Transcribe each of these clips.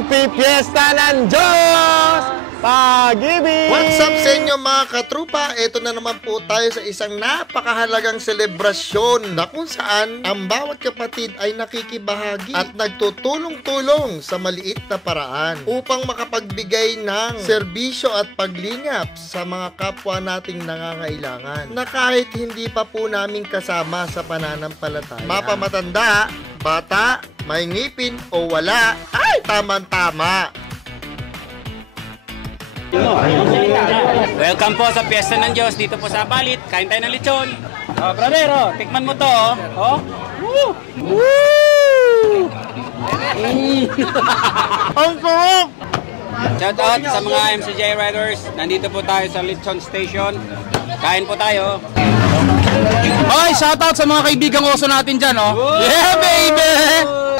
Happy Fiesta ng Diyos! Pag-ibig! What's up sa inyo mga katrupa? Ito na naman po tayo sa isang napakahalagang selebrasyon na kung saan ang bawat kapatid ay nakikibahagi at nagtutulong-tulong sa maliit na paraan upang makapagbigay ng serbisyo at paglingap sa mga kapwa nating nangangailangan na kahit hindi pa po namin kasama sa pananampalataya. Mapamatanda, bata, may ngipin o wala, ay tamang-tama. Welcome po sa Fiesta ng Diyos dito po sa Balit. Kain tayo ng lechon. Oh, brother, tikman mo to. Oh. Woo! Woo! Ang sarap! Shout out sa mga MCJ riders. Nandito po tayo sa Lechon Station. Kain po tayo. Hoy, shout out sa mga kaibigang oso natin dyan, oh. Yeah, baby!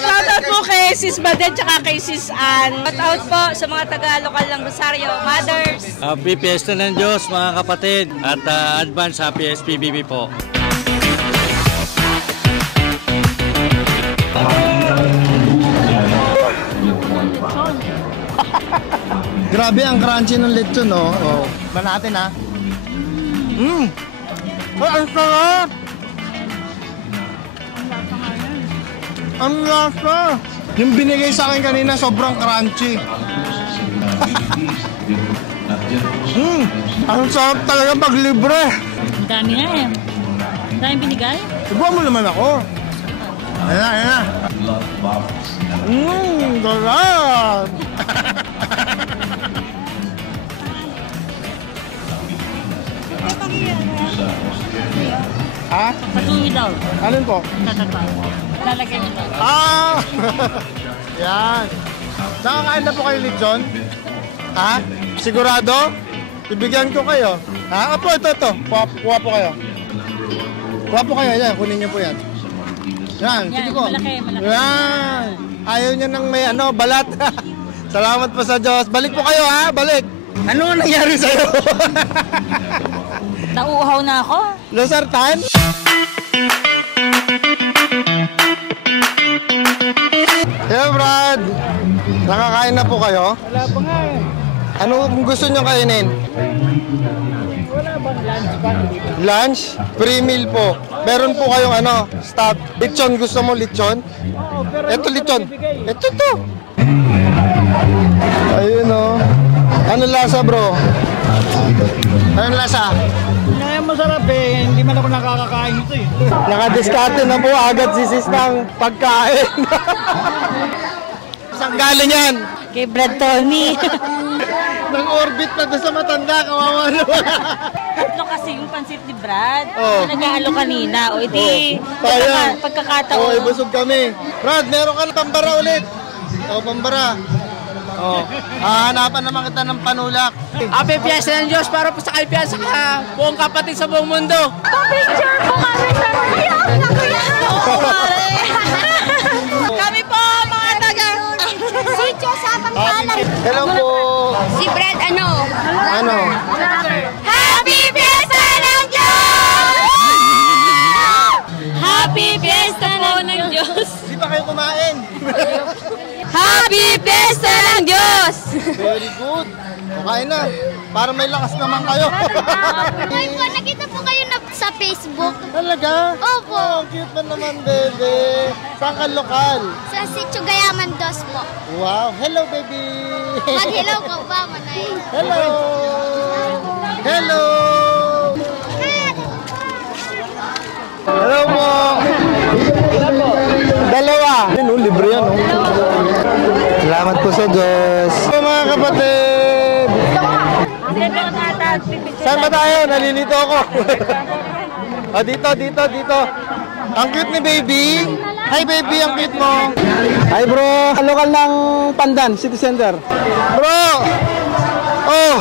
Shoutout po kay Sis Baden tsaka kay Sis Ann. Shoutout po sa mga taga-lokal ng Rosario Mothers. Happy Fiesta ng Diyos mga kapatid at advance happy SPBB po. Grabe ang crunchy ng lechon, no? Oh. Ba natin, ha? Ang sarap! Ang lasa! Yung binigay sa akin kanina, sobrang crunchy. Ang sarap talaga pag libre. Ang dami nga eh. Ang dami binigay. Subuhan mo naman ako. Ayan na, ayan na. Sarap! Ha? Patuloy daw. Alin po? Tatagpa. Lalagay mo daw. Ah! Yan. Nakakain na po kayo lechon? Ha? Sigurado? Ibigyan ko kayo. Ha? Apo, ito. Kuha po kayo. Kuha po kayo. Yan, kunin niyo po yan. Yan, sige po. Malaki. Yan. Ayaw niya ng may balat. Salamat po sa Diyos. Balik po kayo, ha? Balik. Ano nangyari sa'yo? Nauuhaw na ako. Losartan? Hey Brad, nakakain na po kayo? Wala pa nga eh. Ano gusto nyo kainin? Wala bang lunch pa? Lunch? Free meal po. Meron po kayong stop. Lechon, gusto mo lechon? Oo, pero ito lechon. Ito to. Ayun o. Ano lasa bro? Anong lasa? Masarap eh, hindi man ako nakakakain ito eh. Nakadiskarte na po agad si sis ng pagkain. Saan galing yan? Kay Brad Tony. Nag-orbit na doon sa matanda, kawawa naman. Tatlo kasi yung pansit ni Brad. Oh. Nag-aalo kanina. O edi, Sayang. pagkakataon. Oo, ibusog kami. Brad, meron ka na pambara ulit. Oo, pambara. Oh, hahanapan naman kita ng panulak. Happy Fiesta ng Diyos para po sa kaibigan sa buong kapatid sa buong mundo. Picture po kami sa Kami po mga taga Sitio sa Pangkalan. Hello po. Si Brad ano? Happy Fiesta ng Diyos! Happy Fiesta po ng Diyos! Di ba kayo kumain? Happy Fiesta ng Diyos! Very good. Kain na. Para may lakas naman kayo. Ay po, nakita po kayo sa Facebook. Talaga? Opo. Oh, cute man naman, bebe. Saan ka lokal? Sa Sitio Gayaman Dos po. Wow. Hello, baby. Mag-hello ka ba, Manay? Hello. Hello. Hello po. Dalawa. Yan, libre yan, Salamat po sa Diyos. Hello, mga kapatid. Saan ba tayo? Nalilito ako. Dito. Ang cute ni baby. Hi, baby. Ang cute mo. Hi, bro. Lokal ng Pandan, City Center. Bro. Oh,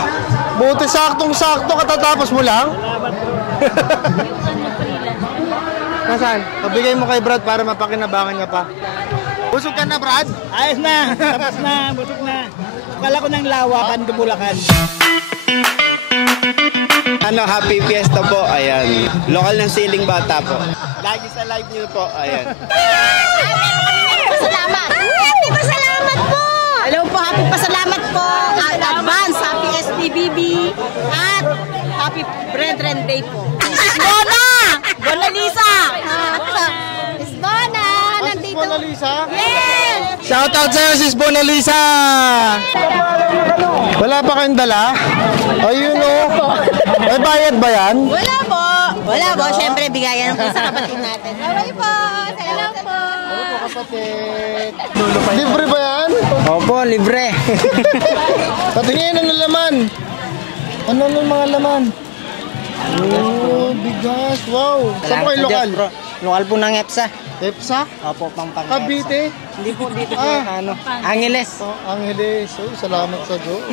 buti saktong-sakto katatapos mo lang. Nasaan? Pabigay mo kay Brad para mapakinabangan niya pa. Busog ka na, Brad? Ayos na, tapos na, busog na. Kala ko ng lawa, Pandubulakan. Happy Fiesta po, ayan. Lokal ng Siling Bata po. Lagi sa live niyo po, ayan. Salamat! Salamat po! Hello po happy pasalamat po at advance, happy SPBB at happy Brethren Day po. Bona! Bona Lisa! Miss Bona! Nandito. Mona Lisa? Yes! Shout out sa'yo, sis Mona Lisa! Wala pa kayong dala? Ayun o. May bayad ba yan? Wala po. Wala po. Siyempre, bigayan po sa kapatid natin. Bye po. Salamat po. Kapatid. Libre ba yan? Opo, libre. Patingin, ano laman? Ano mga laman? Oh, bigas. Wow. Saan po kayo lokal? Lokal po ng EPSA. EPSA? Opo, pang Cavite? Hindi po, dito po ano. Angeles. Oh, Angeles. Oh, salamat sa Diyos.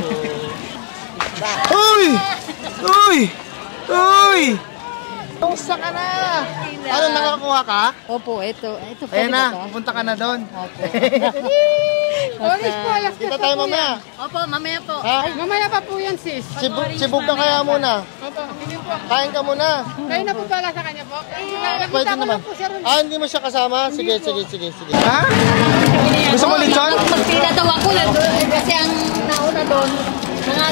Uy! Uy! Uy! Kamusta ka na? Ano, nakakuha ka? Opo, ito. Ayan na, pupunta ka na doon. Kita tayo mamaya. Opo, mamaya po. Ha? Mamaya pa po yan, sis. Sibog ka kaya muna. Opo, sige po. Kain ka muna. Kayo na po pala sa kanya po. Pwede naman. Ah, hindi mo siya kasama? Sige. Ha? Gusto mo lechon? Magpila daw ako kasi ang nauna doon, mga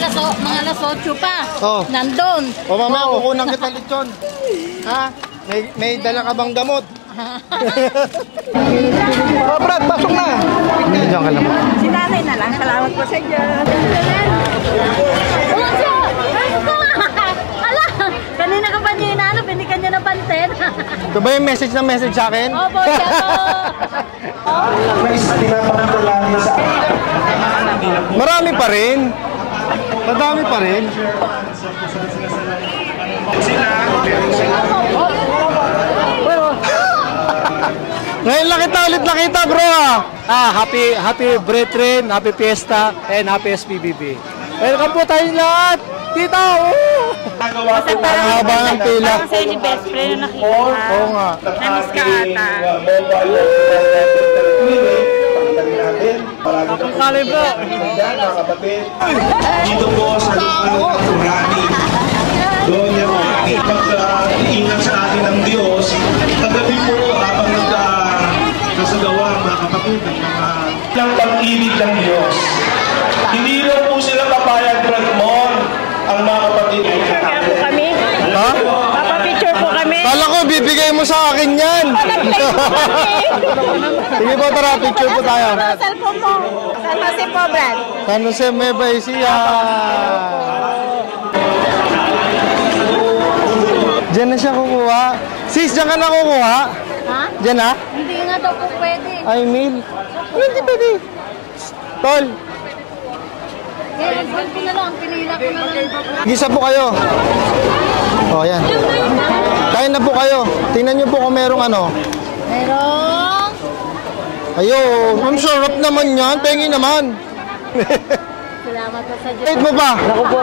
alas 8 pa. Oh. Nandun. O mamaya, kukunan kita lechon. Ha? May dala ka bang gamot? Oh, Brad, pasok na. Diyan ka lang. Si nanay na lang. Salamat po sa inyo. Ala! Kanina ka pa niya inaanap, hindi ka niya napansin. Ito ba yung message sa akin? Opo, siya po. Marami pa rin. Madami pa rin. Ngayon lang kita ulit nakita, bro. Happy Brethren, happy Fiesta, and happy SPBB. Welcome po tayong lahat. Dito! Ang haba ng pila. Parang sa'yo ni best friend na nakita. Oo nga. Namiss ka ata. Akong kalay bro. Dito po sa lugar ng Rani. Doon niya po. Pag-iingat sa atin ng Diyos, kagabi po habang nagkasagawa mga kapatid ng mga ng pag-ibig ng Diyos. Hindi lang po sila papayag, Brad Mon, ang mga kapatid. Kami? Ha? Papa-picture po kami. Kala ko bibigay mo sa akin yan. Sige po, tara, picture po tayo. Cellphone po. San Jose po, Brad. San Jose Nueva Ecija. Diyan na siya kukuha. Sis, diyan ka na kukuha? Ha? Diyan na? Hindi nga daw po pwede. Ay, Mil. Hindi pwede. Tol, Kaya husband ko na lang, pinila ko na lang. gisa po kayo. O, yan. Kain na po kayo. Tingnan niyo po kung merong ano. Merong... Ayun, ang sarap naman yan. Pengi naman. Salamat po sa Diyos. Wait mo pa. Naku po.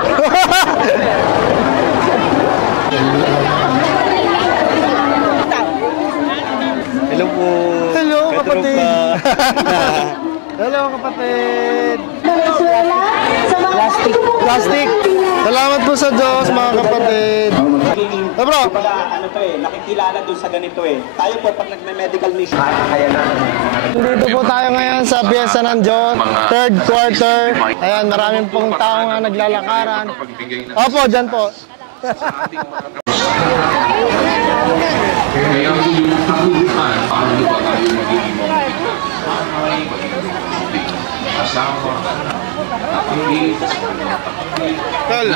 Hello po. Hello, kapatid. Hello, kapatid. Plastic. Salamat po sa Diyos, mga kapatid. Eh, bro. Ano to nakikilala doon sa ganito Tayo po pag nagme-medical mission. Dito po tayo ngayon sa Fiesta ng Diyos, third quarter. Ayan, maraming pong tao nga naglalakaran. Opo, dyan po.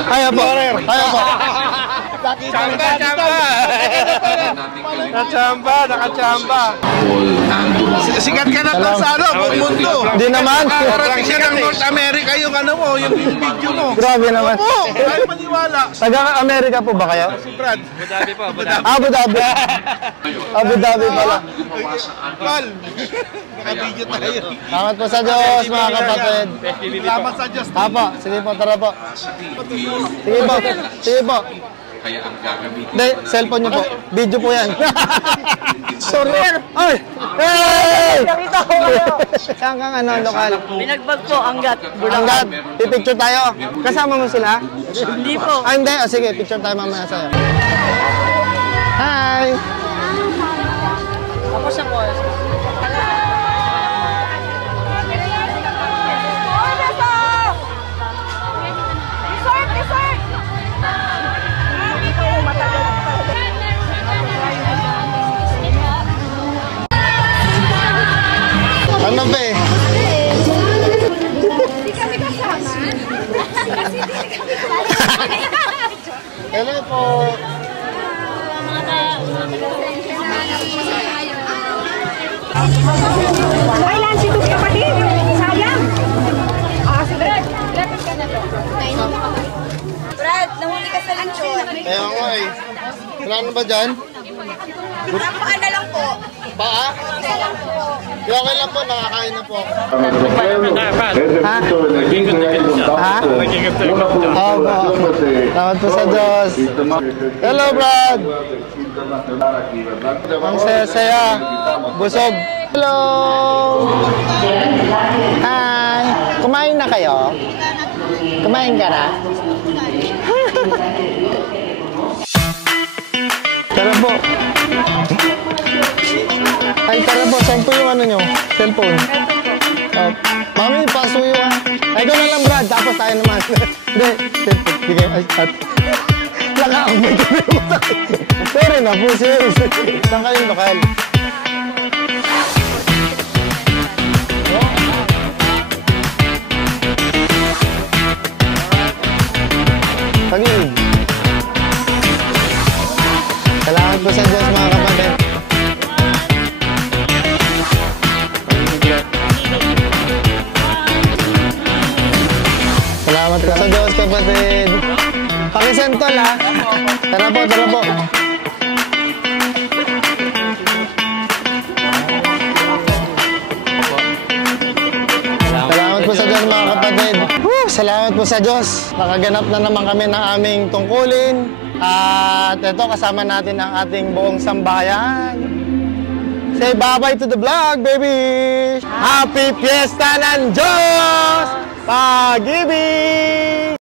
Kaya po. Kaya po. Nakachamba. Sikat ka na sa ano, buong mundo. Hindi naman. Nakarating siya ng North America yung ano mo, yung video mo. Grabe naman. Oo, ayaw maniwala. Taga-Amerika po ba kayo? Si Brad. Abu Dhabi. Abu Dhabi pala. Pal, naka-video tayo. Salamat po sa Diyos, mga kapatid. Salamat sa Diyos. Apo, sige po, tara po. Sige po, sige po. Hindi, cellphone niyo po. Video po yan. Sorry. Ay! Hey! Nakita ko kayo. Saan kang ano, lokal? Binagbag po, Angat. Angat, pipicture tayo. Kasama mo sila? Hindi po. Ah, hindi. O, sige, picture tayo mamaya sa'yo. Hi! Ako siya po. Wala na ba dyan? Paan na lang po. Paa? Okay lang po, nakakain na po. Ha? Oo po. Salamat po sa Diyos. Hello, Brad. Ang saya-saya. Busog. Hello. Hi. Kumain na kayo? Kumain ka na? Tara po. Ay, tara po. Saan po yung ano nyo? Cellphone. Mami, paso yung... Ay, ikaw na lang, Brad. Tapos tayo naman. Hindi. Cellphone. Bigay. Ay, at... Nakaambay ko na yung utak. Sorry na po, serious. Saan kayong lokal? Pag-ibig. Salamat po sa Diyos, mga kapatid. Salamat po sa Diyos, kapatid. Pakisentol, ha? Tara po, tara po. Salamat po sa Diyos, mga kapatid. Salamat po sa Diyos. Nakaganap na naman kami ng aming tungkulin. At ito, kasama natin ang ating buong sambahayan. Say bye-bye to the vlog, baby! Happy Fiesta ng Diyos! Pag-ibig!